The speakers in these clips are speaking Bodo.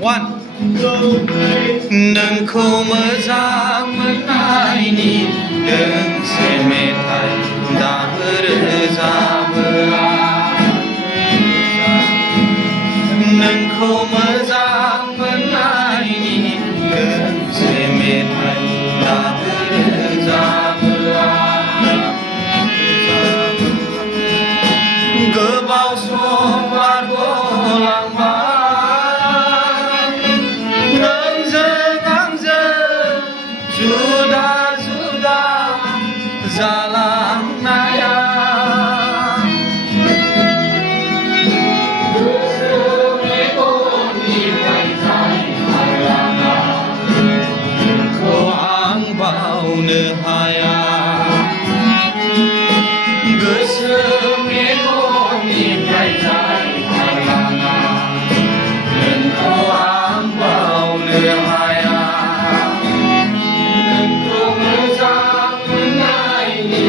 one नोंखौ मोजां मोननायनि दोंसे मेथाइ दाबो रोजाबो नोंखौ मोजां मोननायनि दोंसे मेथाइ दाबो रोजाबो गोबाव सम बारग'लांबाय नोंजों आंजों जुदा जुदा जालांनाया नोंखौ आं बावनो हाया गोसो मेगननिफ्राय जाय खारलाङा नोंखौ आं बावनो हाया नोंखौ मोजां मोननायनि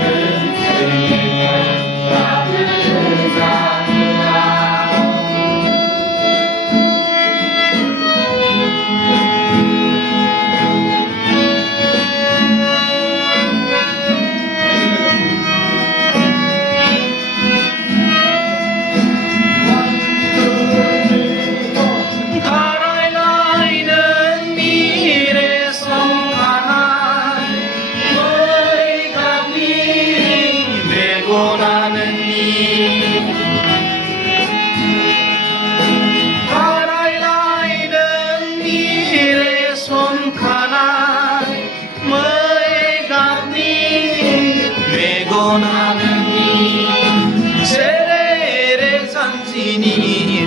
दोंसे मेथाइ दाबो रोजाबो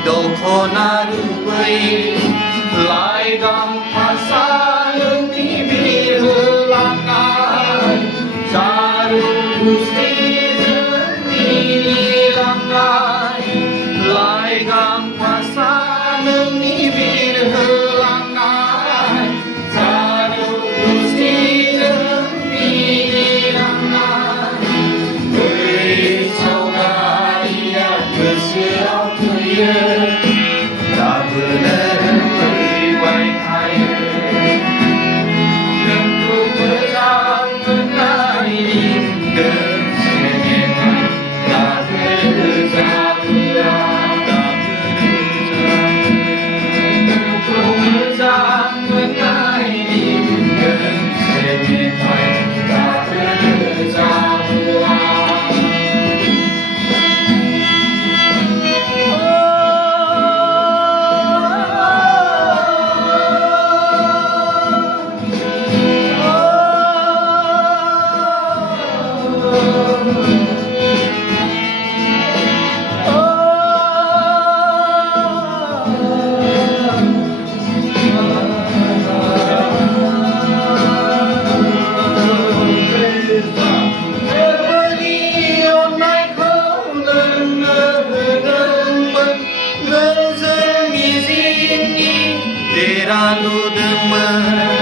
दखना रुबै लाइगां फासा नोंनि बिरहोलांनाय जारौ गुस्थिजों मिनिलांनाय लाइगां फासा नोंनि बिरहोलांनाय जारौ गुस्थिजों मिनिलांनाय बै सावगारिया गोसोआव फैयो दाबोनो फैबाय थायो नोंखौ मोजां मोननायनि दोंसे मेथाइ दाबो रोजाबो नोंखौ मोजां मोननायनि दोंसे मेथाइ दाबो रोजाबो गोरबोनि अननायखौ लोंनो होदोंमोन नोंजों मिजिंनि बेरा लुदोंमोन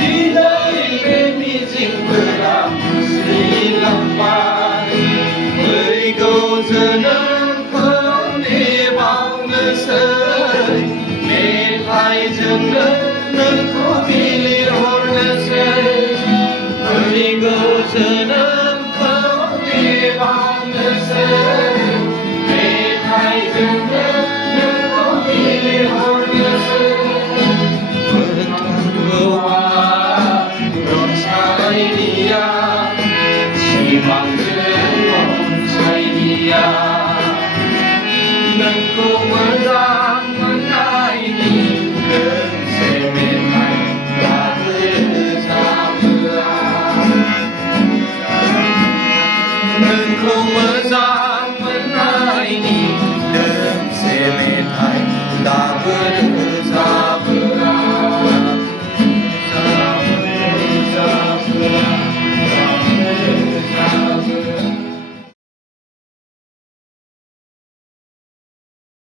दिनै बे मिजिंफोरा मुसिलांबाय फैगौ जोनोमखौ नेबावनोसै मेथाइजोंनो